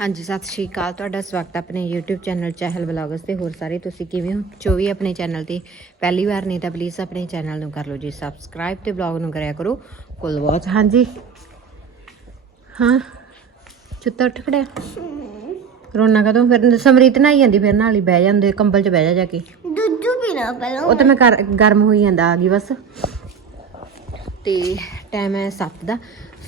ਹਾਂਜੀ ਸਤਿ ਸ਼੍ਰੀ ਅਕਾਲ। ਤੁਹਾਡਾ ਸਵਾਗਤ ਹੈ ਆਪਣੇ YouTube ਚੈਨਲ ਚਹਿਲ ਵਲੌਗਸ ਤੇ। ਹੋਰ ਸਾਰੇ ਤੁਸੀਂ ਕਿਵੇਂ ਹੋ? ਜੋ ਵੀ ਆਪਣੇ ਚੈਨਲ ਤੇ। ਪਹਿਲੀ ਵਾਰ ਨਹੀਂ ਤਾਂ ਪਲੀਜ਼ ਆਪਣੇ ਚੈਨਲ ਨੂੰ ਕਰ ਲਓ ਜੀ ਸਬਸਕ੍ਰਾਈਬ ਤੇ ਵਲੌਗ ਨੂੰ ਕਰਿਆ ਕਰੋ। ਕੁੱਲ ਵਾਚ ਹਾਂਜੀ। ਹਾਂ। ਚੁੱਤਾ ਉੱਠ ਖੜਿਆ। ਰੋਣਾ ਕਦੋਂ? ਫਿਰ ਸਮਰੀਤ ਨਹਾਈ ਜਾਂਦੀ ਫਿਰ ਨਾਲ ਹੀ ਬਹਿ ਜਾਂਦੇ ਕੰਬਲ 'ਚ ਬਹਿ ਜਾ ਜਾ ਕੇ। ਦੁੱਧੂ ਪੀਣਾ ਪਹਿਲਾਂ ਉਹ ਤਾਂ ਮੈਂ ਕਰ- ਗਰਮ ਹੋਈ ਜਾਂਦਾ ਆ ਗਈ ਬਸ। ਤੇ ਟਾਈਮ ਹੈ 7 ਦਾ।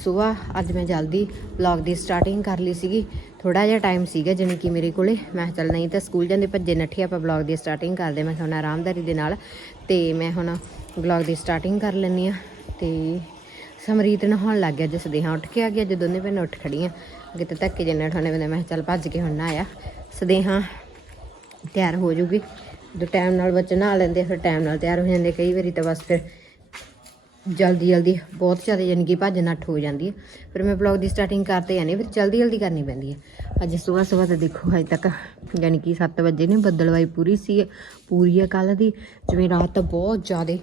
ਸਵੇਰ ਅੱਜ ਮੈਂ ਜਲਦੀ ਵਲੌਗ ਦੀ ਸਟਾਰਟਿੰਗ ਕਰ ਲਈ ਸੀਗੀ। ਥੋੜਾ ਜਿਹਾ ਟਾਈਮ ਸੀਗਾ ਜਿਵੇਂ ਕਿ ਮੇਰੇ ਕੋਲੇ। ਮੈਂ ਕਿਹਾ ਚੱਲ ਨਹੀਂ ਤਾਂ ਸਕੂਲ ਜਾਂਦੇ ਭੱਜੇ ਨੱਠੇ ਆਪਾਂ ਵਲੌਗ ਦੀ ਸਟਾਰਟਿੰਗ ਕਰਦੇ ਮੈਂ ਤੁਹਾਨੂੰ ਆਰਾਮਦਾਰੀ ਦੇ ਨਾਲ। ਤੇ ਮੈਂ ਹੁਣ ਵਲੌਗ ਦੀ ਸਟਾਰਟਿੰਗ ਕਰ ਲੈਂਦੀ ਆ ਤੇ ਸਮਰੀਤ ਨਹਾਉਣ ਲੱਗ ਗਿਆ। ਜਿਸ ਦੇ ਹਾਂ ਉੱਠ ਕੇ ਆ ਗਿਆ। ਜਦੋਂ ਦੋਨੇ ਭੈਣਾਂ ਉੱਠ ਖੜੀਆਂ ਕਿਤੇ ਧੱਕੇ ਜਿੰਨੇ ਉਠਾਣੇ ਬੰਦੇ ਮੈਂ ਕਿਹਾ ਚੱਲ ਭੱਜ ਕੇ ਹੁਣ ਨਹਾਇਆ। ਸਦੇਹਾ ਤਿਆਰ ਹੋ ਜੂਗੀ। ਜਦੋਂ ਟਾਈਮ ਨਾਲ ਬੱਚੇ ਨਹਾ ਲੈਂਦੇ ਫਿਰ ਟਾਈਮ ਨਾਲ ਤਿਆਰ ਹੋ ਜਾਂਦੇ ਕਈ ਵਾਰੀ ਤਾਂ ਬਸ ਫਿਰ ਜਲਦੀ ਜਲਦੀ ਬਹੁਤ ਜ਼ਿਆਦਾ ਯਾਨੀ ਕਿ ਭੱਜ ਨੱਠ ਹੋ ਜਾਂਦੀ ਹੈ। ਫਿਰ ਮੈਂ ਵਲੌਗ ਦੀ ਸਟਾਰਟਿੰਗ ਕਰਦੇ ਜਾਂਦੀ ਫਿਰ ਜਲਦੀ ਜਲਦੀ ਕਰਨੀ ਪੈਂਦੀ ਹੈ। ਅੱਜ ਸਵੇਰ ਸਵੇਰ ਤਾਂ ਦੇਖੋ, ਹਜੇ ਤੱਕ ਯਾਨੀ ਕਿ 7 ਵਜੇ ਨੇ ਬੱਦਲਵਾਈ ਪੂਰੀ ਸੀ, ਪੂਰੀ ਹੈ ਕੱਲ ਦੀ। ਜਿਵੇਂ ਰਾਤ ਤਾਂ ਬਹੁਤ ਜ਼ਿਆਦਾ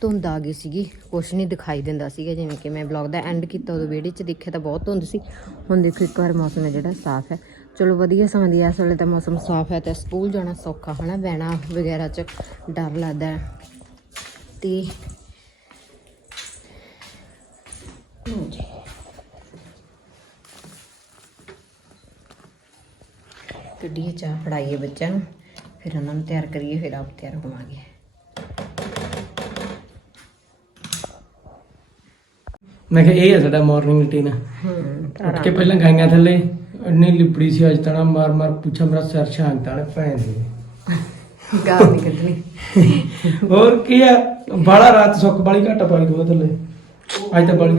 ਧੁੰਦ ਆ ਗਈ ਸੀਗੀ, ਕੁਛ ਨਹੀਂ ਦਿਖਾਈ ਦਿੰਦਾ ਸੀਗਾ। ਜਿਵੇਂ ਕਿ ਮੈਂ ਵਲੌਗ ਦਾ ਐਂਡ ਕੀਤਾ, ਉਦੋਂ ਵਿਹੜੇ 'ਚ ਦੇਖਿਆ ਤਾਂ ਬਹੁਤ ਧੁੰਦ ਸੀ। ਹੁਣ ਦੇਖੋ ਇੱਕ ਵਾਰ ਮੌਸਮ ਹੈ ਜਿਹੜਾ ਸਾਫ਼ ਹੈ। ਚਲੋ ਵਧੀਆ ਸਮਾਂ ਦੀ ਇਸ ਵੇਲੇ ਤਾਂ ਮੌਸਮ ਸਾਫ਼ ਹੈ ਤੇ ਸਕੂਲ ਜਾਣਾ ਸੌਖਾ, ਹਨਾ? ਬਹਿਣਾ ਵਗੈਰਾ 'ਚ ਡਰ ਲੱਗਦਾ ਹੈ। ਤੇ ਲਓ ਜੀ ਚਾਹ ਫੜਾਈਏ ਬੱਚਿਆਂ ਨੂੰ ਫਿਰ ਉਹਨਾਂ ਨੂੰ ਤਿਆਰ ਕਰੀਏ ਫਿਰ ਆਪ ਤਿਆਰ ਹੋਵਾਂਗੇ। ਮੈਂ ਕਿਹਾ ਇਹ ਹੈ ਸਾਡਾ ਮਾਰਨਿੰਗ ਰੁਟੀਨ ਉੱਠ ਕੇ ਪਹਿਲਾਂ ਗਾਈਆਂ ਥੱਲੇ ਇੰਨੀ ਲਿਪੜੀ ਸੀ ਅੱਜ ਤਣਾ ਮਾਰ ਮਾਰ ਪੁੱਛਾਂ ਮੇਰਾ ਸਿਰ ਸ਼ਾਂਤ ਆਲੇ ਭੈਣ ਦੀ ਗਾਲ ਨਹੀਂ ਕੱਢਣੀ। ਹੋਰ ਕੀ ਆ? ਬਾਲਾ ਰਾਤ ਸੁੱਕ ਬਾਲੀ ਘੱਟ ਪਾਈ ਦੋ ਥੱਲੇ। ਅੱਜ ਤਾਂ ਬਾਲੀ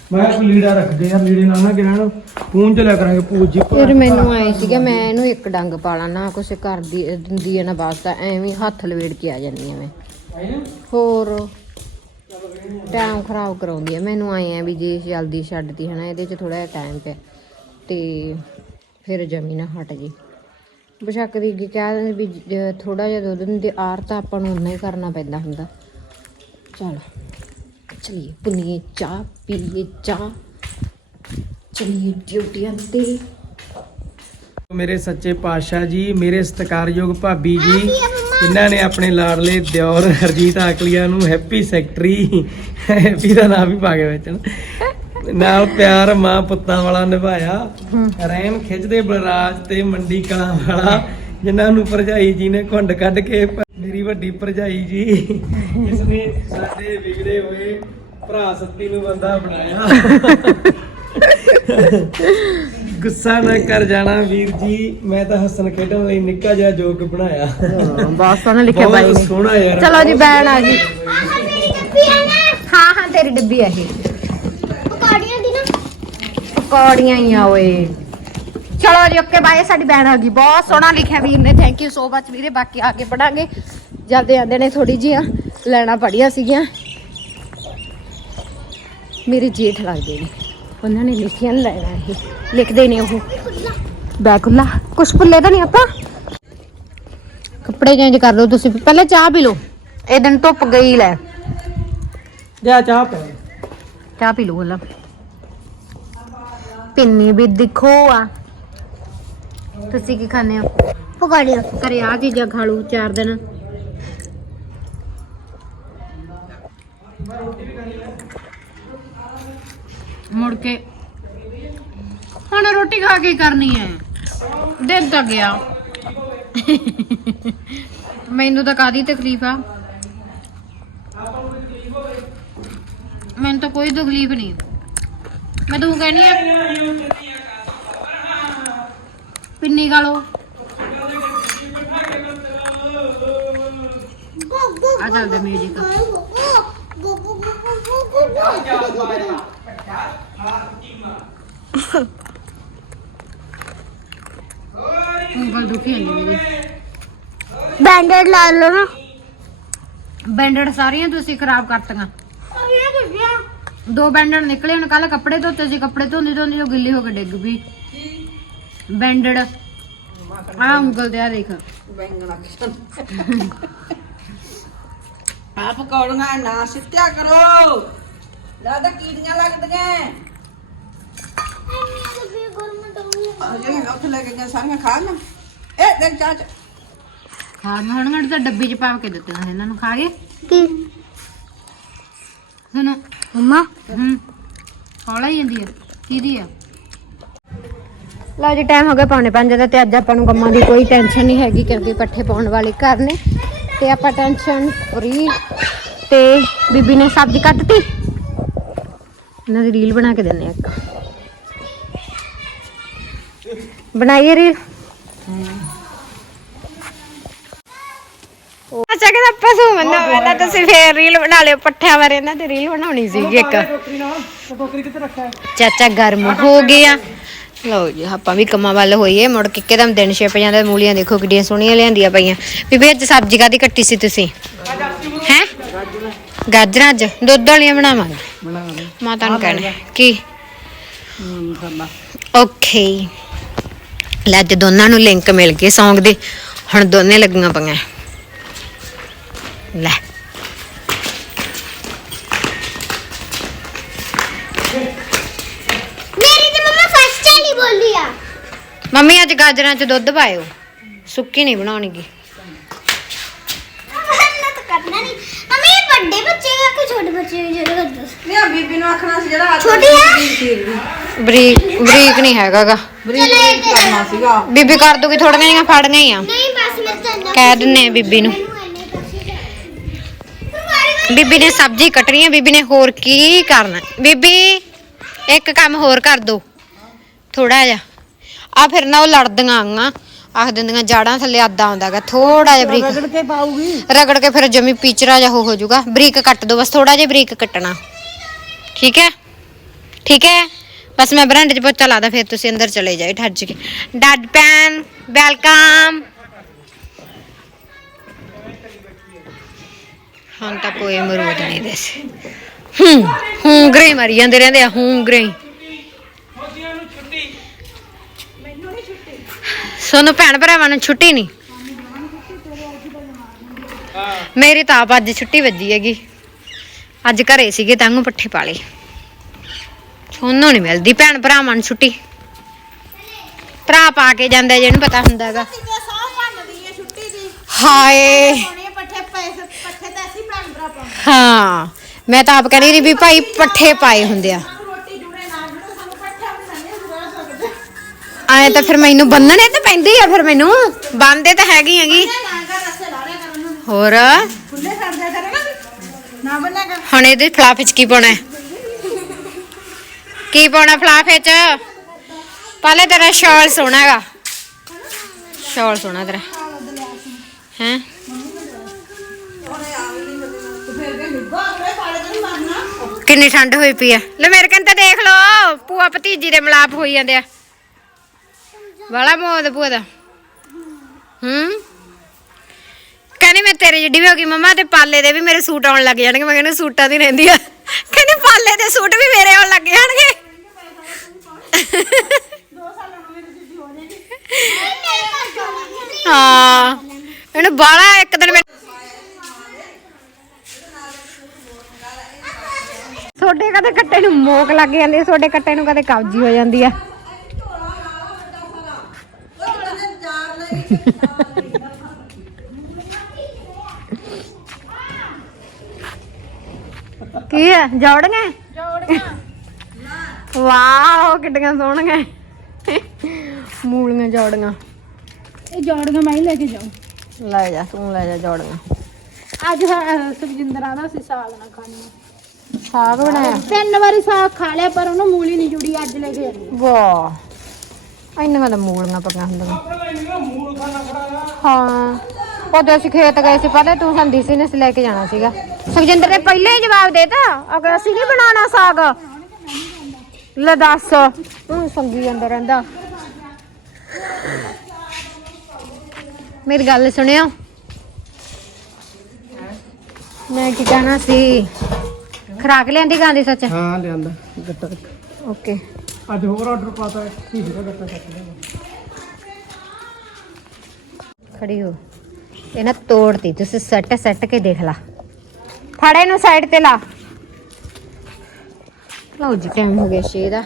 ਮੈਂ ਕੋਈ ਲੀੜਾ ਰੱਖਦੇ ਯਾਰ ਲੀੜੇ ਨਾਲ ਨਾ ਕਿਹਨਾਂ ਪੂੰਝ ਲਿਆ ਕਰਾਂਗੇ ਪੂਜ ਜੀ ਫਿਰ ਮੈਨੂੰ ਆਏ ਸੀਗਾ ਮੈਂ ਇਹਨੂੰ ਇੱਕ ਡੰਗ ਪਾਲਾਂ ਨਾ ਕੁਛ ਕਰਦੀ ਦਿੰਦੀ ਹੈ ਨਾ ਵਾਸਤਾ ਐਵੇਂ ਹੱਥ ਲਵੇੜ ਕੇ ਆ ਜਾਂਦੀ ਆ ਮੈਂ। ਹੋਰ ਟਾਈਮ ਖਰਾਬ ਕਰਾਉਂਦੀ ਆ। ਮੈਨੂੰ ਆਏ ਆ ਵੀ ਜੇ ਜਲਦੀ ਛੱਡਦੀ ਹੈ ਨਾ ਇਹਦੇ 'ਚ ਥੋੜਾ ਜਿਹਾ ਟਾਈਮ ਪਿਆ। ਤੇ ਫਿਰ ਜਮੀ ਨਾ ਹਟ ਜੀ। ਬਸ਼ੱਕ ਦੀ ਅੱਗੇ ਕਹਿ ਦਿੰਦੇ ਵੀ ਥੋੜਾ ਜਿਹਾ ਦੁੱਧ ਦਿੰਦੇ ਆਰ ਤਾਂ ਆਪਾਂ ਨੂੰ ਉਨਾ ਹੀ ਕਰਨਾ ਪੈਂਦਾ ਹੁੰਦਾ। ਚਲ। ਚਲੀਏ ਪੁਨੀਏ ਚਾਹ ਪੀਏ ਚਾਹ ਚਲੀਏ ਡਿਊਟੀਆਂ ਤੇ ਮੇਰੇ ਸੱਚੇ ਪਾਤਸ਼ਾਹ ਜੀ ਮੇਰੇ ਸਤਿਕਾਰਯੋਗ ਭਾਬੀ ਜੀ ਜਿਨ੍ਹਾਂ ਨੇ ਆਪਣੇ ਲਾਡਲੇ ਦਿਓਰ ਹਰਜੀਤ ਆਕਲੀਆ ਨੂੰ ਹੈਪੀ ਸੈਕਟਰੀ ਹੈਪੀ ਦਾ ਨਾਮ ਵੀ ਪਾ ਕੇ ਵਿੱਚ ਨਾ। ਨਾਲ ਪਿਆਰ ਮਾਂ ਪੁੱਤਾਂ ਵਾਲਾ ਨਿਭਾਇਆ ਰਹਿਮ ਖਿੱਚਦੇ ਬਲਰਾਜ ਤੇ ਮੰਡੀ ਕਲਾਂ ਵਾਲਾ ਜਿਨ੍ਹਾਂ ਨੂੰ ਭਰਜਾਈ ਜੀ ਨੇ ਘੁੰਡ ਕੱਢ ਕੇ ਪ- ਮੇਰੀ ਵੱਡੀ ਭਰਜਾਈ ਜੀ। ਇਸ ਨੇ ਸਾਡੇ ਵਿਗੜੇ ਹੋਏ ਭਰਾ ਸੱਤੀ ਨੂੰ ਬੰਦਾ ਬਣਾਇਆ। ਗੁੱਸਾ ਨਾ ਕਰ ਜਾਣਾ ਵੀਰ ਜੀ ਮੈਂ ਤਾਂ ਹੱਸਣ ਖੇਡਣ ਲਈ ਨਿੱਕਾ ਜਿਹਾ ਜੋਕ ਬਣਾਇਆ। ਬਹੁਤ ਸੋਹਣਾ ਲਿਖਿਆ ਬਾਈ ਬਹੁਤ ਨੇ। ਸੋਹਣਾ ਯਾਰ। ਚਲੋ ਜੀ ਬੈਣ ਆ ਗਈ। ਹਾਂ ਹਾਂ ਤੇਰੀ ਡੱਬੀ ਆ ਇਹ। ਪਕੌੜੀਆਂ ਦੀ ਨਾ ਪਕੌੜੀਆਂ ਹੀ ਆ ਓਏ। ਚਲੋ ਜੀ ਓਕੇ ਬਾਏ ਸਾਡੀ ਬੈਣ ਆ ਗਈ। ਬਹੁਤ ਸੋਹਣਾ ਲਿਖਿਆ ਵੀਰ ਨੇ। ਥੈਂਕ ਯੂ ਸੋ ਮਚ ਵੀਰੇ ਬਾਕੀ ਆ ਕੇ ਪੜਾਂਗੇ। ਜਲਦੇ ਆਂਦੇ ਨੇ ਥੋੜੀ ਜੀਆਂ ਲੈਣਾ ਪੜੀਆਂ ਸੀਗੀਆਂ। ਮੇਰੇ ਜੇਠ ਲੱਗਦੇ ਨੇ ਉਹਨਾਂ ਨੇ ਲਿਖੀਆਂ ਲੈਣਾ ਇਹ ਲਿਖਦੇ ਨੇ ਉਹ। ਬੈ ਖੁੱਲਾ ਕੁਛ ਭੁੱਲੇ ਤਾਂ ਨਹੀਂ ਆਪਾਂ? ਕੱਪੜੇ ਚੇਂਜ ਕਰ ਲਓ ਤੁਸੀਂ ਪਹਿਲੇ ਚਾਹ ਪੀ ਲਓ। ਇਹ ਦਿਨ ਧੁੱਪ ਗਈ ਲੈ। ਜਾ ਚਾਹ ਪੈ। ਚਾਹ ਪੀ ਲਓ ਪਹਿਲਾਂ। ਪਿੰਨੀ ਵੀ ਦਿਖੋ ਆ। ਤੁਸੀਂ ਕੀ ਖਾਣੇ ਹੋ? ਪਕੌੜੀਆਂ। ਘਰੇ ਆ ਚੀਜ਼ਾਂ ਖਾ ਲਓ ਚਾਰ ਦਿਨ। ਮੁੜ ਕੇ। ਹੁਣ ਰੋਟੀ ਖਾ ਕੇ ਕਰਨੀ ਹੈ। ਦਿਨ ਤਾਂ ਗਿਆ। ਮੈਨੂੰ ਤਾਂ ਕਾਦੀ ਤਕਲੀਫ ਆ? ਮੈਨੂੰ ਤਾਂ ਕੋਈ ਤਕਲੀਫ ਨਹੀਂ। ਮੈਂ ਤੂੰ ਕਹਿਣੀ ਆ, ਪਿੰਨੀ ਖਾ ਆ ਚੱਲਦਾ ਮਿਊਜ਼ਿਕ ਉਂਗਲ ਦੁਖੀ ਜਾਂਦੀ ਮੇਰੀ ਬੈਂਡੇਡ ਲਾ ਲਓ ਨਾ ਬੈਂਡਡ ਸਾਰੀਆਂ ਤੁਸੀਂ ਖਰਾਬ ਕਰਤੀਆਂ ਦੋ ਬੈਂਡਡ ਨਿਕਲੇ ਹੁਣ ਕੱਲ ਕੱਪੜੇ ਧੋਤੇ ਸੀ ਕੱਪੜੇ ਧੋਂਦੀ ਧੋਂਦੀ ਉਹ ਗਿੱਲੀ ਹੋ ਕੇ ਡਿੱਗ ਪਈ ਬੈਂਡਡ ਆ ਉਂਗਲ ਤੇ ਆ ਦੇਖ ਆ ਪਕੌੜੀਆਂ ਨਾ ਸਿੱਟਿਆ ਕਰੋ। ਲਾਦਾ ਕੀੜੀਆਂ ਲੱਗਦੀਆਂ। ਆ ਜਿਹੜੀਆਂ ਉੱਥੇ ਲੈ ਕੇ ਗਏ ਸਾਰੀਆਂ ਖਾ ਨਾ ਇਹ ਦੇਖ ਚਾਚ ਖਾ ਮੈਂ ਹੁਣ ਤਾਂ ਡੱਬੀ ਚ ਪਾ ਕੇ ਦਿੱਤੀਆਂ ਇਹਨਾਂ ਨੂੰ ਖਾ ਗਏ? ਕੀ? ਸੁਣੋ। ਮਮਾ? ਹੂੰ। ਹੌਲਾ ਹੀ ਜਾਂਦੀ ਹੈ ਕਿਹਦੀ ਆ? ਲਓ ਜੀ ਟਾਈਮ ਹੋ ਗਿਆ ਪੌਣੇ 5 ਦਾ ਤੇ ਅੱਜ ਆਪਾਂ ਨੂੰ ਕੰਮਾਂ ਦੀ ਕੋਈ ਟੈਨਸ਼ਨ ਨਹੀਂ ਹੈਗੀ ਕਿਉਂਕਿ ਪੱਠੇ ਪਾਉਣ ਵਾਲੇ ਘਰ ਨੇ। ਤੇ ਆਪਾਂ ਟੈਨਸ਼ਨ ਫਰੀ ਤੇ ਬੀਬੀ ਨੇ ਸਬਜ਼ੀ ਕੱਟਤੀ। ਇਹਨਾਂ ਦੀ ਰੀਲ ਬਣਾ ਕੇ ਦਿੰਨੇ ਆ ਬਣਾਈਏ ਰੀਲ ਅੱਛਾ ਕਿ ਆਪਾਂ ਸੂ ਮੰਨੋ ਪਹਿਲਾਂ ਤੁਸੀਂ ਫੇਰ ਰੀਲ ਬਣਾ ਲਿਓ ਪੱਠਿਆਂ ਬਾਰੇ ਇਹਨਾਂ ਤੇ ਰੀਲ ਬਣਾਉਣੀ ਸੀਗੀ ਇੱਕ। ਚਾਚਾ ਗਰਮ ਹੋ ਗਿਆ। ਲਓ ਜੀ ਆਪਾਂ ਵੀ ਕੰਮਾਂ ਵੱਲ ਹੋਈਏ ਮੁੜ ਕੇ ਇੱਕਦਮ ਦਿਨ ਛਿਪ ਜਾਂਦਾ ਮੂਲੀਆਂ ਦੇਖੋ ਕਿੱਡੀਆਂ ਸੋਹਣੀਆਂ ਲਿਆਂਦੀਆਂ ਪਈਆਂ। ਬੀਬੀ ਅੱਜ ਸਬਜ਼ੀ ਕਾਦੀ ਕੱਟੀ ਸੀ ਤੁਸੀਂ? ਹੈ? ਗਾਜਰਾਂ ਅੱਜ ਦੁੱਧ ਵਾਲੀਆਂ ਬਣਾਵਾਂਗੇ। ਬਣਾ ਦੇ ਮਾਤਾ ਨੂੰ ਕਹਿਣਾ ਕੀ? ਓਕੇ। ਲੈ ਅੱਜ ਦੋਨਾਂ ਨੂੰ ਲਿੰਕ ਮਿਲ ਗਏ Song ਦੇ। ਹੁਣ ਦੋਨੇ ਲੱਗੀਆਂ ਪਈਆਂ। ਲੈ। ਮੰਮੀ ਅੱਜ ਗਾਜਰਾਂ 'ਚ ਦੁੱਧ ਪਾਇਓ। ਸੁੱਕੀ ਨਹੀਂ ਬਣਾਉਣੀਗੀ। ਕਰਨਾ ਨਹੀਂ। ਮਮੀ ਇਹ ਵੱਡੇ ਬੱਚੇ ਆ ਕਿ ਛੋਟੇ ਬੱਚੇ ਆ? ਜਿਹੜੇ ਕਰਦੇ ਨਹੀਂ ਆ ਬੀਬੀ ਨੂੰ ਆਖਣਾ ਸੀ ਜਿਹੜਾ ਅੱਜ ਛੋਟੀ ਆ? ਖੀਰ ਦੀ ਬਰੀਕ ਬਰੀਕ ਨਹੀਂ ਹੈਗਾਗਾ। ਬਰੀਕ ਬਰੀਕ ਕਰਨਾ ਸੀਗਾ। ਬੀਬੀ ਕਰ ਦੂਗੀ ਥੋੜੀਆਂ ਜਿਹੀਆਂ ਫੜਨੀਆਂ ਹੀ ਆ। ਨਹੀਂ ਬਸ ਮੈਂ ਤਾਂ ਇੰਨਾ ਕਹਿ ਦਿੰਨੇ ਆ ਬੀਬੀ ਨੂੰ। ਬੀਬੀ ਨੇ ਸਬਜ਼ੀ ਕੱਟਣੀ ਹੈ ਬੀਬੀ ਨੇ ਹੋਰ ਕੀ ਕਰਨਾ? ਬੀਬੀ ਇੱਕ ਕੰਮ ਹੋਰ ਕਰ ਦੋ। ਥੋੜਾ ਜਿਹਾ। ਆ ਫਿਰ ਨਾ ਉਹ ਲੜਦੀਆਂ ਆਂਗਾ ਆਖ ਦਿੰਦੀਆਂ ਜਾੜਾਂ ਥੱਲੇ ਆਦਾ ਆਉਂਦਾਗਾ ਥੋੜਾ ਜਿਹਾ ਬਰੀਕ। ਰਗੜ ਕੇ ਪਾਉਗੀ ਰਗੜ ਕੇ ਫਿਰ ਜਮੀ ਪੀਚਰਾ ਜਿਹਾ ਹੋ ਜਾਊਗਾ ਬਰੀਕ ਕੱਟ ਦੋ ਬਸ ਥੋੜਾ ਜਿਹਾ ਬਰੀਕ ਕੱਟਣਾ। ਠੀਕ ਹੈ? ਠੀਕ ਹੈ? ਬਸ ਮੈਂ ਬਰਾਂਡੇ 'ਚ ਪੋਚਾ ਲਾਦਾ ਫਿਰ ਤੁਸੀਂ ਅੰਦਰ ਚਲੇ ਜਾਓ ਠੱਜ ਕੇ। ਡੱਡ ਪੈਨ ਵੈਲਕਮ। ਹਾਂ ਤਾਂ ਕੋਈ ਮਰੂਦ ਨਹੀਂ ਦੇਸੇ। ਹੂੰ ਹੂੰ ਗਰੇ ਮਰੀ ਜਾਂਦੇ ਰਹਿੰਦੇ ਆ ਹੂੰ ਗਰੇ ਸੋਨੂੰ ਭੈਣ ਭਰਾਵਾਂ ਨੂੰ ਛੁੱਟੀ ਨਹੀਂ। ਮੇਰੀ ਤਾਂ ਆਪ ਅੱਜ ਛੁੱਟੀ ਵੱਜੀ ਹੈਗੀ। ਅੱਜ ਘਰੇ ਸੀਗੇ ਤੰਗ ਪੱਠੇ ਪਾਲੇ ਸੋਨੂੰ ਨਹੀਂ ਮਿਲਦੀ ਭੈਣ ਭਰਾਵਾਂ ਨੂੰ ਛੁੱਟੀ। ਭਰਾ ਪਾ ਕੇ ਜਾਂਦਾ ਜਿਹਨੂੰ ਪਤਾ ਹੁੰਦਾ ਹੈਗਾ। ਹਾਏ। ਸੋਹਣੇ ਪੱਠੇ ਪੈਸੇ ਪੱਠੇ ਤਾਂ ਅਸੀਂ ਭੰਨ ਭਰਾ ਪਾਉਂਦੇ। ਹਾਂ। ਮੈਂ ਤਾਂ ਆਪ ਕਹਿੰਦੀ ਰਹੀ ਵੀ ਭਾਈ ਪੱਠੇ ਪਾਏ ਹੁੰਦੇ ਆ ਸਾਨੂੰ ਰੋਟੀ ਜੁੜੇ ਨਾ ਜੁੜੇ ਸਾਨੂੰ ਪੱਠੇ ਵੀ ਨਹੀਂ ਸੁਣਾ ਸਕਦੇ ਆਏ ਤਾਂ ਫਿਰ ਮੈਨੂੰ ਬੰਨਣੇ ਤਾਂ ਪੈਂਦੇ ਆ ਫਿਰ ਮੈਨੂੰ। ਬੰਨਦੇ ਤਾਂ ਹੈਗੀ ਹੈਗੀ। ਹੋਰ? ਖੁੱਲੇ ਛੱਡ ਦਿਆ ਕਰੇਗਾ ਨਾ ਬੰਨਿਆ ਕਰ। ਹੁਣ ਇਹਦੇ ਫਲਾਫੇ ਚ ਕੀ ਪਾਉਣਾ ਹੈ? ਕੀ ਪਾਉਣਾ ਫਲਾਫੇ ਚ? ਪਹਿਲੇ ਤੇਰਾ ਸ਼ਾਲ ਸੋਹਣਾ ਹੈਗਾ। ਸ਼ਾਲ ਸੋਹਣਾ ਤੇਰਾ। ਹੈ? ਕਿੰਨੀ ਠੰਡ ਹੋਈ ਪਈ ਆ। ਲੈ ਮੇਰੇ ਕੰਨ ਤੇ ਦੇਖ ਲੋ ਪੂਆ ਭਤੀਜੀ ਦੇ ਮਲਾਪ ਹੋਈ ਜਾਂਦੇ ਆ। ਵਾਲਾ ਮੋਦ ਪੂਆ ਦਾ ਹੂੰ? ਕਹਿੰਦੀ ਮੈਂ ਤੇਰੇ ਜਿੱਡੀ ਵੀ ਹੋ ਗਈ ਮੰਮਾ, ਤੇ ਪਾਲੇ ਦੇ ਵੀ ਮੇਰੇ ਸੂਟ ਆਉਣ ਲੱਗ ਜਾਣਗੇ। ਮੈਂ ਕਹਿੰਦੀ ਸੂਟਾਂ ਦੀ ਰਹਿੰਦੀ ਆ। ਕਹਿੰਦੀ ਪਾਲੇ ਦੇ ਸੂਟ ਵੀ ਮੇਰੇ ਆਉਣ ਲੱਗ ਜਾਣਗੇ। ਹਾਂ। ਇਹਨੂੰ ਬਾਲਾ ਇੱਕ ਦਿਨ ਮੈਂ ਤੁਹਾਡੇ ਕਦੇ ਕੱਟੇ ਨੂੰ ਮੋਕ ਲੱਗ ਜਾਂਦੀ ਹੈ ਤੁਹਾਡੇ ਕੱਟੇ ਨੂੰ ਕਦੇ ਕਬਜੀ ਹੋ ਜਾਂਦੀ ਆ ਕੀ ਹੈ ਜੋੜੀਆਂ? ਜੋੜੀਆਂ। ਵਾਓ ਕਿੱਡੀਆਂ ਸੋਹਣੀਆਂ। ਮੂਲੀਆਂ ਜੋੜੀਆਂ। ਇਹ ਜੋੜੀਆਂ ਮੈਂ ਹੀ ਲੈ ਕੇ ਜਾਉਂ ਲੈ ਜਾ ਤੂੰ ਲੈ ਜਾ ਜੋੜੀਆਂ। ਅੱਜ ਅਹ, ਸੁਖਜਿੰਦਰ ਦਾ ਸੀ ਸਾਗ ਨਾ ਖਾਣੀ ਸਾਗ ਬਣਾਇਆ? ਤਿੰਨ ਵਾਰੀ ਸਾਗ ਖਾ ਲਿਆ ਪਰ ਉਹਨੂੰ ਮੂਲੀ ਨਹੀਂ ਜੁੜੀ ਅੱਜ ਲੈ ਕੇ ਜਾਣੀ ਵਾਹ। ਇੰਨੀਆਂ ਤਾਂ ਮੂਲੀਆਂ ਹੁੰਦੀਆਂ। ਹਾਂ। ਉਹਦੇ ਅਸੀਂ ਖੇਤ ਗਏ ਸੀ ਪਹਿਲੇ ਤੂੰ ਸੰਦੀ ਸੀ ਨੇ ਅਸੀਂ ਲੈ ਕੇ ਜਾਣਾ ਸੀਗਾ। ਸੁਖਜਿੰਦਰ ਨੇ ਪਹਿਲੇ ਹੀ ਜਵਾਬ ਦੇਤਾ ਅਗਰ ਅਸੀਂ ਨਹੀਂ ਬਣਾਉਣਾ ਸਾਗ। ਲੈ ਦੱਸ ਹੁਣ ਸੰਗੀ ਜਾਂਦਾ ਰਹਿੰਦਾ। ਮੇਰੀ ਗੱਲ ਸੁਣਿਓ। ਮੈਂ ਕੀ ਕਹਿਣਾ ਸੀ? ਖਰਾਕ ਲਿਆਂਦੀ ਗਾਂਦੀ ਸੱਚ? ਹਾਂ ਲਿਆਂਦਾ ਗੱਟਾ ਓਕੇ। ਅੱਜ ਹੋਰ ਆਰਡਰ ਪਾਤਾ ਠੀਕ ਹੈ ਗੱਟਾ ਚੱਕ ਲਿਆ। ਖੜੀ ਹੋ। ਇਹ ਨਾ ਤੋੜਤੀ, ਤੁਸੀਂ ਸੱਟ ਸੱਟ ਕੇ ਦੇਖ ਲਾ। ਫੜੇ ਨੂੰ ਸਾਈਡ ਤੇ ਲਾ। ਲਓ ਜੀ ਟਾਈਮ ਹੋ ਗਿਆ ਛੇ ਦਾ।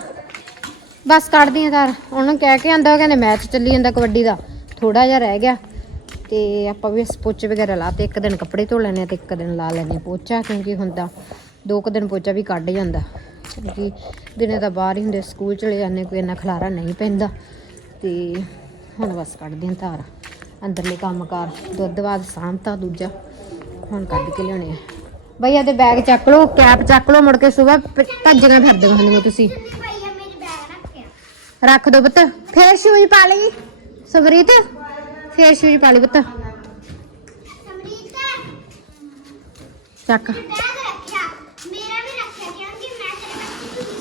ਬਸ ਕੱਢਦੀ ਆ ਤਾਰ ਉਹਨੂੰ ਕਹਿ ਕੇ ਆਂਦਾ ਕਹਿੰਦੇ ਮੈਚ ਚੱਲੀ ਜਾਂਦਾ ਕਬੱਡੀ ਦਾ। ਥੋੜਾ ਜਿਹਾ ਰਹਿ ਗਿਆ। ਤੇ ਆਪਾਂ ਵੀ ਪੋਚੇ ਵਗੈਰਾ ਲਾ ਤੇ ਇੱਕ ਦਿਨ ਕੱਪੜੇ ਧੋ ਲੈਣੇ ਆ ਤੇ ਇੱਕ ਦਿਨ ਲਾ ਲੈਣੇ ਪੋਚਾ, ਕਿਉਂਕਿ ਹੁੰਦਾ, ਦੋ ਕੁ ਦਿਨ ਪੋਚਾ ਵੀ ਕੱਢ ਜਾਂਦਾ। ਕਿਉਂਕਿ ਦਿਨੇ ਤਾਂ ਬਾਹਰ ਹੀ ਹੁੰਦੇ, ਸਕੂਲ ਚਲੇ ਜਾਂਦੇ, ਕੋਈ ਇੰਨਾ ਖਲਾਰਾ ਨਹੀਂ ਪੈਂਦਾ। ਤੇ ਹੁਣ ਬਸ ਕੱਢਦੇ ਹਾਂ ਧਾਰ। ਅੰਦਰਲੇ ਕੰਮਕਾਰ ਦੁੱਧ ਬਾਦ ਸਾਂਭਤਾ ਦੂਜਾ ਹੁਣ ਕੱਢ ਕੇ ਲਿਆਉਣੇ ਆ। ਬਈ ਇਹਦੇ ਬੈਗ ਚੱਕ ਲਓ ਕੈਪ ਚੱਕ ਲਓ ਮੁੜ ਕੇ ਸਵੇਰ ਭੱਜੀਆਂ ਫਿਰਦੇ ਹੁੰਦੇ ਤੁਸੀਂ। ਰੱਖ ਦੋ ਪੁੱਤ ਫੇਰ ਸ਼ੂਜ਼ ਪਾ ਲਈ। ਸਵਰੀਤ ਫੇਰ ਸ਼ੂਜ਼ ਪਾ ਲਈ ਪੁੱਤ। ਸਮਰੀਤ ਚੱਕ।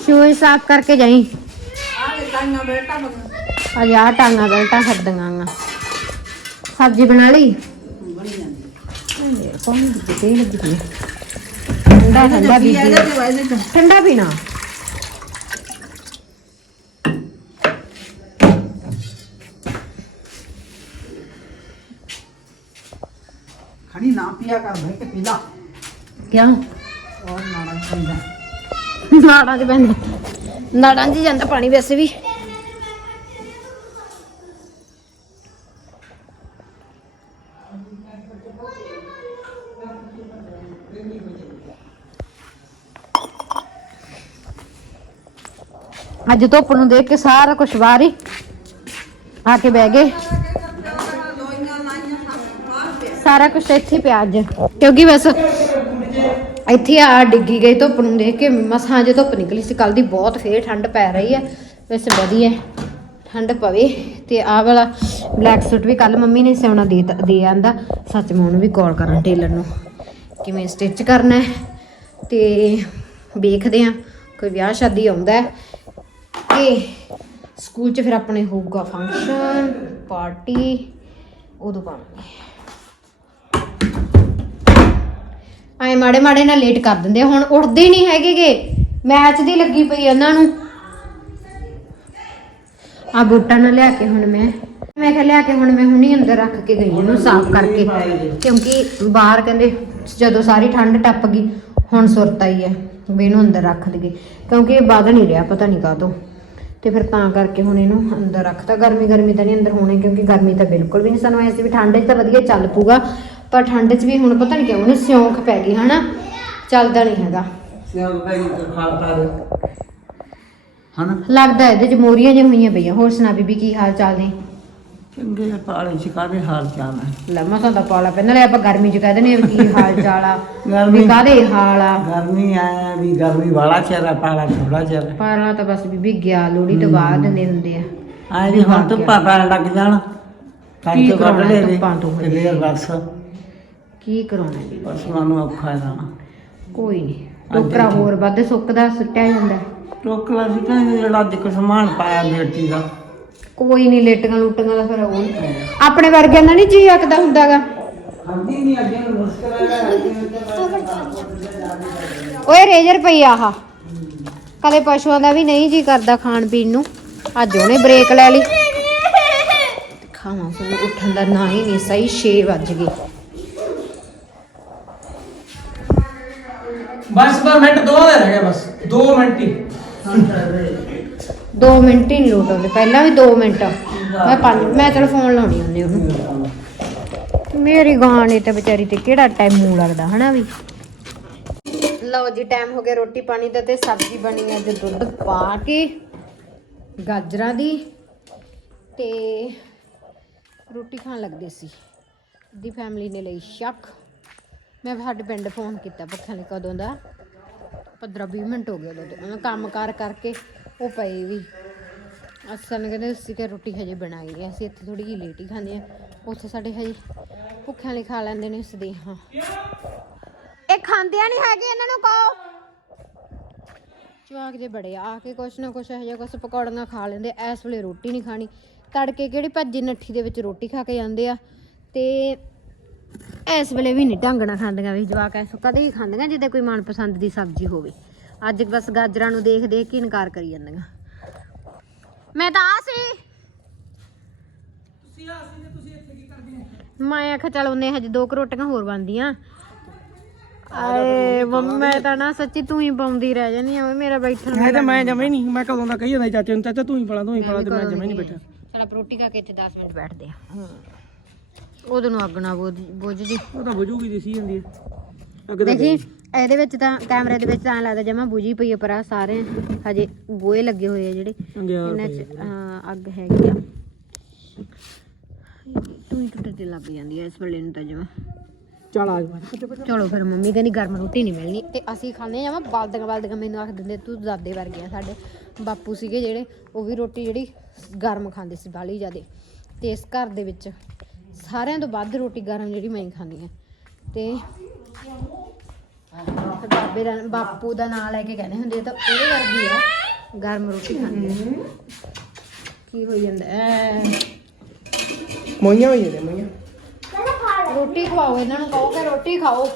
ਸ਼ੂਜ਼ ਸਾਫ਼ ਕਰਕੇ ਜਾਈ। ਆ ਲੈ ਕਾਂਗਾ ਬੇਟਾ ਆ ਟਾਂਗਾ ਬੈਲਟਾਂ ਫਿਰਦੀਆਂ ਆਂ ਸਬਜ਼ੀ ਬਣਾ ਲਈ? ਦੀ ਲੱਗੀ ਹੈ। ਠੰਡਾ ਪੀਣਾ? ਖਣੀ ਨਾ ਪੀਆ ਕਰ ਭਾਈ ਕਿ ਪੀਲਾ ਕਿਉਂ? ਔਰ ਨਾੜਾ ਚੰਗਾ ਨਾੜਾਂ 'ਚ ਪੈਂਦਾ। ਨਾੜਾਂ 'ਚ ਜਾਂਦਾ ਪਾਣੀ ਵੈਸੇ ਵੀ। ਅੱਜ ਧੁੱਪ ਨੂੰ ਦੇਖ ਕੇ ਸਾਰਾ ਕੁਝ ਬਾਹਰ ਆ ਕੇ ਬਹਿ ਗਏ। ਸਾਰਾ ਕੁਝ ਇੱਥੇ ਪਿਆ ਅੱਜ। ਕਿਉਂਕਿ ਬਸ ਇੱਥੇ ਆ ਡਿੱਗੀ ਗਈ ਧੁੱਪ ਨੂੰ ਦੇਖ ਕੇ। ਮਸਾਂ ਜੇ ਧੁੱਪ ਨਿਕਲੀ ਸੀ ਕੱਲ ਦੀ ਬਹੁਤ ਫੇਰ ਠੰਡ ਪੈ ਰਹੀ ਹੈ ਵੈਸੇ ਵਧੀਆ ਠੰਡ ਪਵੇ। ਤੇ ਆ ਵਾਲਾ ਬਲੈਕ ਸੂਟ ਵੀ ਕੱਲ ਮੰਮੀ ਨੇ ਸਿਉਣਾ ਦੇ ਦੇ ਆਂਦਾ। ਸੱਚ ਮੈਂ ਉਹਨੂੰ ਵੀ ਕਾਲ ਕਰਾਂ ਟੇਲਰ ਨੂੰ, ਕਿਵੇਂ ਸਟਿਚ ਕਰਨਾ ਹੈ। ਤੇ ਵੇਖਦੇ ਆ ਕੋਈ ਵਿਆਹ ਸ਼ਾਦੀ ਆਉਂਦਾ ਹੈ। ਤੇ ਸਕੂਲ 'ਚ ਫਿਰ ਆਪਣੇ ਹੋਊਗਾ ਫੰਕਸ਼ਨ ਪਾਰਟੀ ਉਦੋਂ ਪਾਵਾਂਗੇ। ਆਏ ਮਾੜੇ ਮਾੜੇ ਨਾਲ ਲੇਟ ਕਰ ਦਿੰਦੇ ਹੁਣ ਉੱਠਦੇ ਹੀ ਨਹੀਂ ਹੈਗੇਗੇ। ਮੈਚ ਦੀ ਲੱਗੀ ਪਈ ਇਹਨਾਂ ਨੂੰ। ਆ ਬੂਟਾ ਨਾਲ ਲਿਆ ਕੇ ਹੁਣ ਮੈਂ। ਮੈਂ ਕਿਹਾ ਲਿਆ ਕੇ ਹੁਣ ਮੈਂ ਹੁਣੀ ਅੰਦਰ ਰੱਖ ਕੇ ਗਈ ਇਹਨੂੰ ਸਾਫ਼ ਕਰਕੇ। ਕਿਉਂਕਿ ਬਾਹਰ ਕਹਿੰਦੇ ਜਦੋਂ ਸਾਰੀ ਠੰਡ ਟੱਪ ਗਈ, ਹੁਣ ਸੁਰਤ ਆਈ ਹੈ ਵੀ ਇਹਨੂੰ ਅੰਦਰ ਰੱਖ ਦਈਏ। ਕਿਉਂਕਿ ਇਹ ਵੱਧ ਨਹੀਂ ਰਿਹਾ, ਪਤਾ ਨਹੀਂ ਕਾਹਤੋਂ। ਤੇ ਫਿਰ ਤਾਂ ਕਰਕੇ ਹੁਣ ਇਹਨੂੰ ਅੰਦਰ ਰੱਖਤਾ ਗਰਮੀ ਗਰਮੀ ਤਾਂ ਨਹੀਂ ਅੰਦਰ ਹੋਣੇ ਕਿਉਂਕਿ ਗਰਮੀ ਤਾਂ ਬਿਲਕੁਲ ਵੀ ਨਹੀਂ। ਸਾਨੂੰ ਐਸੀ ਵੀ ਠੰਡ 'ਚ ਤਾਂ ਵਧੀਆ ਚੱਲ ਪੂਗਾ ਪਰ ਠੰਡ 'ਚ ਵੀ ਹੁਣ ਪਤਾ ਨਹੀਂ ਕਿਉਂ ਉਹਨੂੰ ਸਿਉਂਖ ਪੈ ਗਈ ਹਨਾ? ਚੱਲਦਾ ਨਹੀਂ ਹੈਗਾ। ਸਿਆਲ ਭਾਈ ਤੇ ਖਾਲਤਾ ਦੇ। ਹਨਾ? ਲੱਗਦਾ ਇਹਦੇ 'ਚ ਮੋਰੀਆਂ ਜਿਹੀਆਂ ਹੋਈਆਂ ਪਈਆਂ। ਹੋਰ ਸੁਣਾ ਬੀਬੀ ਕੀ ਹਾਲ ਚਾਲ ਨੇ? ਚੰਗੇ ਪਾਲੇ ਸ਼ਿਕਾਰੇ ਹਾਲ ਚਾਲ ਹੈ ਲੰਮਾ ਤਾਂ ਪਾਲਾ ਪੈਂਦਾ ਲੈ ਆਪਾਂ ਗਰਮੀ 'ਚ ਕਹਿ ਦਿੰਦੇ ਆ ਵੀ ਕੀ ਹਾਲ ਚਾਲ ਆ ਗਰਮੀ- ਵੀ ਕਾਹਦੇ ਹਾਲ ਆ। ਗਰਮੀ ਆਇਆ ਵੀ ਗਰਮੀ ਵਾਲਾ ਚਿਹਰਾ ਪਾਲਾ ਥੋੜਾ ਚਿਹਰਾ। ਪਾਲਾ ਤਾਂ ਬਸ ਬੀਬੀ ਗਿਆ ਲੋੜੀ ਤੋਂ ਬਾਅਦ ਦਿੰਦੇ ਹੁੰਦੇ ਆ। ਆਏ ਵੀ ਹੁਣ ਤੋਂ ਪਾਪਾ ਲੱਗ ਜਾਣ ਕੀ ਤੋਂ ਕੱਢ ਕਰਾਉਣਾ ਲੈ ਦੇ ਧੁੱਪਾਂ ਤੋਂ ਤੇ ਫੇਰ ਬਸ। ਕੀ ਕਰਾਉਣਾ ਜੀ ਪਸ਼ੂਆਂ ਨੂੰ ਔਖਾ ਜਾਣਾ ਕੋਈ ਨਹੀਂ ਟੋਕਰਾ ਹੋਰ ਵੱਧ ਸੁੱਕਦਾ ਸੁੱਟਿਆ ਜਾਂਦਾ। ਟੋਕਲਾ ਸੀ ਕਹਿੰਦੇ ਜਿਹੜਾ ਅੱਜ ਕੁ ਸਮਾਨ ਪਾਇਆ ਬੇਟੀ ਦਾ। ਕੋਈ ਨਹੀਂ ਲੇਟੀਆਂ ਲੂਟੀਆਂ ਦਾ ਫਿਰ ਉਹ ਨੀ। ਆਪਣੇ ਵਰਗਿਆਂ ਦਾ ਨਹੀਂ ਜੀ ਆਕਦਾ ਹੁੰਦਾਗਾ। ਖਾਂਦੀ ਨਹੀਂ ਅੱਗੇ ਨੂੰ ਮੁਸ਼ਕਲ ਓਏ ਰੇਜਰ ਪਈ ਆਹ। ਕਦੇ ਪਸ਼ੂਆਂ ਦਾ ਵੀ ਨਹੀਂ ਜੀ ਕਰਦਾ ਖਾਣ ਪੀਣ ਨੂੰ। ਅੱਜ ਉਹਨੇ ਬ੍ਰੇਕ ਲੈ ਲਈ। ਖਾਵਾਂ ਫਿਰ ਉੱਠਣ ਦਾ ਨਾ ਹੀ ਨਹੀਂ ਸਹੀ 6 ਵੱਜ ਗਏ। ਬਸ ਬਸ ਮਿੰਟ ਦੋ ਦੇ ਰਹਿ ਗਏ ਬਸ। 2 ਮਿੰਟ ਹੀ। 2 ਮਿੰਟ ਹੀ ਨਹੀਂ ਲੋਟ ਆਉਂਦੇ ਪਹਿਲਾਂ ਵੀ 2 ਮਿੰਟ। ਮੈਂ ਪੰਜ, ਮੈਂ ਚਲ ਫੋਨ ਲਾਉਣੀ ਹੁੰਦੀ ਉਹਨੂੰ ਮੇਰੀ ਗਾਂ ਨੇ ਤੇ ਵਿਚਾਰੀ ਤੇ ਕਿਹੜਾ ਟਾਈਮ ਮੂੰਹ ਲੱਗਦਾ, ਹਨਾ ਵੀ? ਲਓ ਜੀ ਟਾਈਮ ਹੋ ਗਿਆ ਰੋਟੀ ਪਾਣੀ ਦਾ ਤੇ ਸਬਜ਼ੀ ਬਣੀ ਅੱਜ ਦੁੱਧ ਪਾ ਕੇ, ਗਾਜਰਾਂ ਦੀ ਤੇ ਰੋਟੀ ਖਾਣ ਲੱਗਦੇ ਸੀ। ਦੀ ਫੈਮਿਲੀ ਨੇ ਲਈ ਸ਼ੱਕ। ਮੈਂ ਸਾਡੇ ਪਿੰਡ ਫੋਨ ਕੀਤਾ ਪੱਖਾਂ ਨੇ ਕਦੋਂ ਦਾ? 15 20 ਮਿੰਟ ਹੋ ਗਏ ਉਦੋਂ ਕੰਮ ਕਾਰ ਕਰਕੇ ਉਹ ਪਏ ਵੀ। ਅਸਲ ਕਹਿੰਦੇ ਅਸੀਂ ਤੇ ਰੋਟੀ ਹਜੇ ਬਣਾਈ ਹੈ, ਅਸੀਂ ਇੱਥੇ ਥੋੜੀ ਜਿਹੀ ਲੇਟ ਹੀ ਖਾਂਦੇ ਆ ਉੱਥੇ ਸਾਡੇ ਹਜੇ ਭੁੱਖਿਆਂ ਲਈ ਖਾ ਲੈਂਦੇ ਨੇ ਸਦੇ ਹਾਂ। ਇਹ ਖਾਂਦਿਆਂ ਨਹੀਂ ਹੈਗੇ ਇਹਨਾਂ ਨੂੰ ਕਹੋ। ਜਵਾਕ ਜੇ ਬੜੇ ਆ ਕੇ ਕੁਛ ਨਾ ਕੁਛ ਇਹੋ ਜਿਹਾ ਕੁਛ ਪਕੌੜੀਆਂ ਖਾ ਲੈਂਦੇ ਐਸ ਵੇਲੇ ਰੋਟੀ ਨਹੀਂ ਖਾਣੀ। ਤੜਕੇ ਕਿਹੜੀ ਭੱਜੀ ਨੱਠੀ ਦੇ ਵਿੱਚ ਰੋਟੀ ਖਾ ਕੇ ਜਾਂਦੇ ਆ। ਤੇ ਇਸ ਵੇਲੇ ਵੀ ਨਹੀਂ ਢੰਗ ਨਾਲ ਖਾਂਦੀਆਂ ਵੀ ਜਵਾਕ ਐਸੋ ਕਦੇ ਹੀ ਖਾਂਦੀਆਂ ਜਿੱਦੇ ਕੋਈ ਮਨਪਸੰਦ ਦੀ ਸਬਜ਼ੀ ਹੋਵੇ। ਅੱਜ ਬਸ ਗਾਜਰਾਂ ਨੂੰ ਦੇਖ ਦੇਖ ਕੇ ਇਨਕਾਰ ਕਰੀ ਜਾਂਦੀਆਂ। ਮੈਂ ਤਾਂ ਆ ਸੀ। ਮੈਂ ਆਖਿਆ ਚਲ ਉਹਨੇ ਹਜੇ ਦੋ ਕੁ ਰੋਟੀਆਂ ਹੋਰ ਬਣਦੀਆਂ। ਆਏ ਮੰਮਾ ਤਾਂ ਨਾ ਸੱਚੀ ਤੂੰ ਹੀ ਪਾਉਂਦੀ ਰਹਿ ਜਾਨੀ ਆ ਮੇਰਾ ਬੈਠਣ ਮੈਂ ਤਾਂ ਮੈਂ ਜਮੇ ਨਹੀਂ ਮੈਂ ਕਦੋਂ ਦਾ ਕਹੀ ਜਾਂਦਾ ਸੀ ਚਾਚੇ ਨੂੰ ਚਾਚਾ ਤੂੰ ਹੀ ਪੜਾ ਤੂੰ ਹੀ ਪੜਾ ਤੇ ਮੈਂ ਜਮੇ ਨਹੀਂ ਬੈਠਾ। ਚਲ ਆਪਾਂ ਰੋਟੀ ਖਾ ਕੇ ਇੱਥੇ 10 ਮਿੰਟ ਬੈਠਦੇ ਆ। ਨੂੰ ਅੱਗ ਨਾ ਬੁੱਝ ਜੀ। ਉਹ ਤਾਂ ਬੁਝੂਗੀ ਦਿਸੀ ਜਾਂਦੀ ਹੈ ਅੱਗੇ ਤਾਂ ਦੇਖੀ ਇਹਦੇ ਵਿੱਚ ਤਾਂ ਕੈਮਰੇ ਦੇ ਵਿੱਚ ਤਾਂ ਐਂ ਲੱਗਦਾ ਜਮਾ ਬੁਝੀ ਪਈ ਆ ਪਰ ਆ ਸਾਰੇ। ਹਜੇ ਗੋਏ ਲੱਗੇ ਹੋਏ ਆ ਜਿਹੜੇ। ਅੰਗਿਆਰ ਇਹਨਾਂ ਚ ਹਾਂ, ਅੱਗ ਹੈਗੀ ਆ। ਤੂੰ ਹੀ ਟੁੱਟੇ ਤੇ ਲੱਗ ਜਾਂਦੀ ਐ ਇਸ ਵੇਲੇ ਨੂੰ ਤਾਂ ਜਮਾ। ਚੱਲ ਆ ਜਾ। ਚਲੋ ਫਿਰ ਮੰਮੀ ਕਹਿੰਦੀ ਗਰਮ ਰੋਟੀ ਨਹੀਂ ਮਿਲਣੀ। ਤੇ ਅਸੀਂ ਖਾਂਦੇ ਜਾਵਾਂ ਬਲਦਗਾ ਬਲਦਗਾ ਮੈਨੂੰ ਆਖ ਦਿੰਦੇ ਤੂੰ ਦਾਦੇ ਵਰਗੇ ਆ ਸਾਡੇ। ਬਾਪੂ ਸੀਗੇ ਜਿਹੜੇ ਉਹ ਵੀ ਰੋਟੀ ਜਿਹੜੀ ਗਰਮ ਖਾਂਦੇ ਸੀ ਬਾਲੀ ਜ਼ਿਆਦੇ। ਤੇ ਇਸ ਘਰ ਦੇ ਵਿੱਚ ਸਾਰਿਆਂ ਤੋਂ ਵੱਧ ਰੋਟੀ ਗਰਮ ਜਿਹੜੀ ਮੈਂ ਹੀ ਖਾਂਦੀ ਆ। ਤੇ ਤੇ ਬਾਬੇ ਦਾ ਬਾਪੂ ਦਾ ਨਾਂ ਲੈ ਕੇ ਕਹਿੰਦੇ ਹੁੰਦੇ ਆ ਤਾਂ ਉਹਦੇ ਵਰਗੀ ਆ। ਗਰਮ ਰੋਟੀ ਖਾਂਦੇ ਆ। ਕੀ ਹੋਈ ਜਾਂਦਾ? ਐ। ਮੋਈਆਂ ਹੋਈਆਂ ਨੇ ਮੋਈਆਂ। ਰੋਟੀ ਖਵਾਓ ਇਹਨਾਂ ਨੂੰ ਕਹੋ ਕਿ ਰੋਟੀ ਖਾਓ।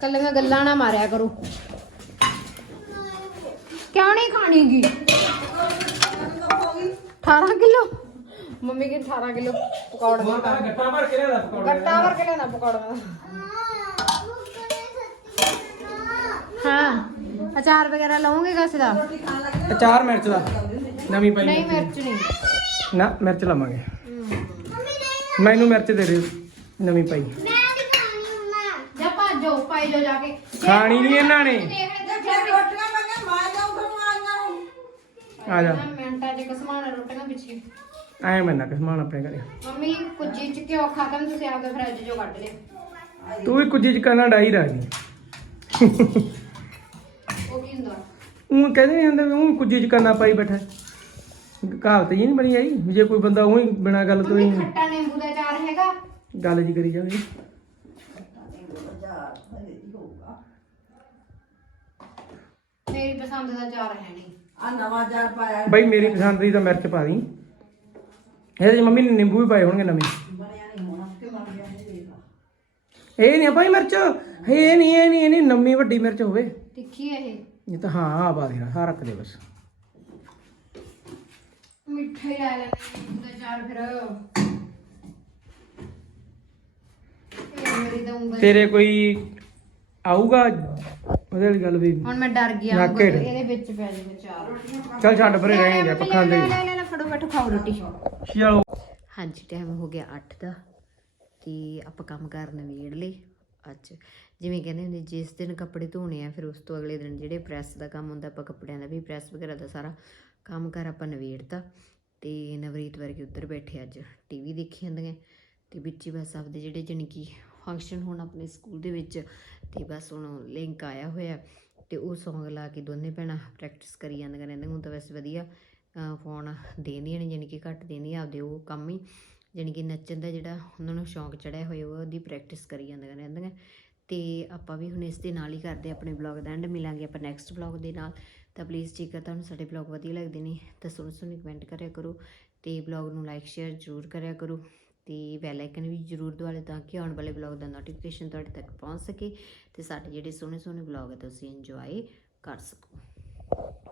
ਕੱਲੀਆਂ ਗੱਲਾਂ ਨਾ ਮਾਰਿਆ ਕਰੋ। ਕਿਉਂ ਨਹੀਂ ਖਾਣੀਗੀ 18 ਕਿਲੋ? ਮੰਮੀ ਕਹਿੰਦੀ 18 ਕਿਲੋ ਪਕੌੜਾ। ਗੱਟਾ ਭਰ ਕੇ ਲਿਆ ਪਕੌੜੇ। ਗੱਟਾ ਵਰ ਕੇ ਲੈਣਾ ਪਕੌੜਾ। ਹਾਂ। ਅਚਾਰ ਵਗੈਰਾ ਲਵਾਂਗੇ ਕਸ ਦਾ? ਅਚਾਰ ਮਿਰਚ ਦਾ। ਨਵੀਂ ਪਾਈ ਨਹੀਂ ਮਿਰਚ ਨਹੀਂ। ਨਾ ਮਿਰਚ ਲਵਾਂਗੇ। ਮੈਨੂੰ ਮਿਰਚ ਦੇ ਦਿਓ। ਨਵੀਂ ਪਾਈ। ਮੈਂ ਨਹੀਂ ਖਾਣੀ ਮੰਮਾ ਜਾ ਭਾਜੋ ਪਾਈ ਲੋ ਜਾ ਕੇ। ਖਾਣੀ ਨਹੀਂ ਇਹਨਾਂ ਨੇ। ਆ ਜਾ। ਮਿੰਟਾਂ ਚ ਕਸਮਾਣਾ ਰੋਟੀਆਂ ਪਿੱਛੇ। ਐ ਮੈਂ ਨਾ ਕਿਸਮਾਨ ਆਪਣੇ ਘਰੇ। ਮੰਮੀ ਕੁਝ ਚ ਘਿਓ ਖਤਮ ਤੁਸੀਂ ਆਪਦੇ ਫਰਿੱਜ ਚੋਂ ਕੱਢ ਲਿਓ। ਤੂੰ ਵੀ ਕੁਝ ਚ ਕਰਨਾ ਡਾਈ ਰਾਜੀ। ਉਹ ਕਹਿੰਦੇ ਨਹੀਂ ਹੁੰਦੇ ਵੀ ਉਹ ਕੁਝ ਚ ਕਰਨਾ ਪਾਈ ਬੈਠਾ। ਕਹਾਵਤ ਜੀ ਨਹੀਂ ਬਣੀ ਆਈ ਜੇ ਕੋਈ ਬੰਦਾ ਉਹੀ ਬਿਨਾਂ ਗੱਲ ਤੋਂ ਹੀ ਮੰਮੀ ਖੱਟਾ ਨਿੰਬੂ ਦਾ ਅਚਾਰ ਹੈਗਾ। ਗੱਲ ਜੀ ਕਰੀ ਜਾਵੇ। ਮੇਰੀ ਪਸੰਦ ਦਾ ਹੈ ਨਹੀਂ ਆ ਨਵਾਂ ਜਾਰ ਪਾਇਆ ਬਈ ਮੇਰੀ ਪਸੰਦ ਦੀ ਤਾਂ ਮਿਰਚ ਪਾ ਦੀ। ਇਹਦੇ ਚ ਮੰਮੀ ਨੇ ਨਿੰਬੂ ਵੀ ਪਾਏ ਹੋਣਗੇ ਨਵੇਂ। ਬਣਿਆ ਨਹੀਂ ਹੋਣਾ ਕਿ ਮਰ ਗਿਆ ਇਹ ਦੇਖ ਇਹ ਨਹੀਂ ਆ ਭਾਈ ਮਿਰਚ ਇਹ ਨਹੀਂ ਇਹ ਨਹੀਂ ਇਹ ਨਹੀਂ ਨਵੀਂ ਵੱਡੀ ਮਿਰਚ ਹੋਵੇ। ਤਿੱਖੀ ਹੈ ਇਹ। ਇਹ ਤਾਂ ਹਾਂ ਆ ਪਾ ਦੇਣਾ ਹਾਂ ਰੱਖ ਦੇ ਬਸ। ਮਿੱਠਾ ਹੀ ਲੈ ਲੈਣਾ ਦਾ ਅਚਾਰ ਫਿਰ। ਇਹ ਮੇਰੀ ਤਾਂ ਉਂਗਲ ਤੇਰੇ ਕੋਈ ਆਊਗਾ? ਉਹਦੇ ਵਾਲੀ ਗੱਲ ਵੀ ਹੁਣ ਮੈਂ ਡਰ ਗਿਆ ਉਂਗਲ। ਇਹਦੇ ਵਿੱਚ ਪੈ ਜਾਵੇ ਅਚਾਰ ਚੱਲ ਛੱਡ ਪਰੇ ਰਹਿਣਗੇ ਪੱਖਾਂ ਦੇ। ਲੈ ਲੈ ਲੈ ਲੈ, ਫੜੋ ਬੈਠੋ ਖਾਓ ਰੋਟੀ। ਚਲੋ ਹਾਂਜੀ ਟਾਈਮ ਹੋ ਗਿਆ 8 ਦਾ ਤੇ ਆਪਾਂ ਕੰਮ ਕਰ ਨਵੇੜ ਲਏ। ਅੱਜ ਜਿਵੇਂ ਕਹਿੰਦੇ ਹੁੰਦੇ, ਜਿਸ ਦਿਨ ਕੱਪੜੇ ਧੋਣੇ ਆ, ਫਿਰ ਉਸ ਤੋਂ ਅਗਲੇ ਦਿਨ ਜਿਹੜੇ ਪ੍ਰੈਸ ਦਾ ਕੰਮ ਹੁੰਦਾ, ਆਪਾਂ ਕੱਪੜਿਆਂ ਦਾ ਵੀ ਪ੍ਰੈਸ ਵਗੈਰਾ ਦਾ ਸਾਰਾ ਕੰਮ ਕਰ ਆਪਾਂ ਨਵੇੜਤਾ ਤੇ ਨਵਰੀਤ ਵਰਗੇ ਉੱਧਰ ਬੈਠੇ ਅੱਜ ਟੀਵੀ ਦੇਖੀ ਜਾਂਦੀਆਂ। ਤੇ ਵਿੱਚ ਹੀ ਬਸ ਆਪਦੇ ਜਿਹੜੇ ਜਾਣੀ ਕਿ ਫੰਕਸ਼ਨ ਹੋਣ ਆਪਣੇ ਸਕੂਲ ਦੇ ਵਿੱਚ, ਤੇ ਬਸ ਹੁਣ ਲਿੰਕ ਆਇਆ ਹੋਇਆ। ਤੇ ਉਹ Song ਲਾ ਕੇ ਦੋਨੇ ਭੈਣਾਂ ਪ੍ਰੈਕਟਿਸ ਕਰੀ ਜਾਂਦੀਆਂ ਰਹਿੰਦੀਆਂ। ਹੁਣ ਤਾਂ ਵੈਸੇ ਵਧੀਆ ਫੋਨ ਦੇਂਦੀਆਂ ਨੇ, ਜਾਣੀ ਕਿ ਘੱਟ ਦੇਂਦੀਆਂ ਆਪਦੇ ਉਹ ਕੰਮ ਹੀ। ਜਾਣੀ ਕਿ ਨੱਚਣ ਦਾ ਜਿਹੜਾ ਉਹਨਾਂ ਨੂੰ ਸ਼ੌਂਕ ਚੜਿਆ ਹੋਇਆ ਉਹਦੀ ਪ੍ਰੈਕਟਿਸ ਕਰੀ ਜਾਂਦੀਆਂ ਰਹਿੰਦੀਆਂ। ਤੇ ਆਪਾਂ ਵੀ ਹੁਣ ਇਸ ਦੇ ਨਾਲ ਹੀ ਕਰਦੇ ਆਪਣੇ ਬਲੌਗ ਦਾ ਐਂਡ ਮਿਲਾਂਗੇ ਆਪਾਂ ਨੈਕਸਟ ਬਲੌਗ ਦੇ ਨਾਲ। ਤਾਂ ਪਲੀਜ਼ ਜੇਕਰ ਤੁਹਾਨੂੰ ਸਾਡੇ ਬਲੌਗ ਵਧੀਆ ਲੱਗਦੇ ਨੇ, ਤਾਂ ਸੋਹਣੇ ਸੋਹਣੇ ਕਮੈਂਟ ਕਰਿਆ ਕਰੋ ਤੇ ਬਲੌਗ ਨੂੰ ਲਾਈਕ ਸ਼ੇਅਰ ਜ਼ਰੂਰ ਕਰਿਆ ਕਰੋ। ਤੇ ਬੈਲ ਆਈਕਨ ਵੀ ਜ਼ਰੂਰ ਦਬਾ ਲਿਓ ਤਾਂ ਕਿ ਆਉਣ ਵਾਲੇ ਬਲੌਗ ਦਾ ਨੋਟੀਫਿਕੇਸ਼ਨ ਤੁਹਾਡੇ ਤੱਕ ਪਹੁੰਚ ਸਕੇ। ਤੇ ਸਾਡੇ ਜਿਹੜੇ ਸੋਹਣੇ ਸੋਹਣੇ ਬਲੌਗ ਹੈ ਤੁਸੀਂ ਇੰਜੋਏ ਕਰ ਸਕੋ।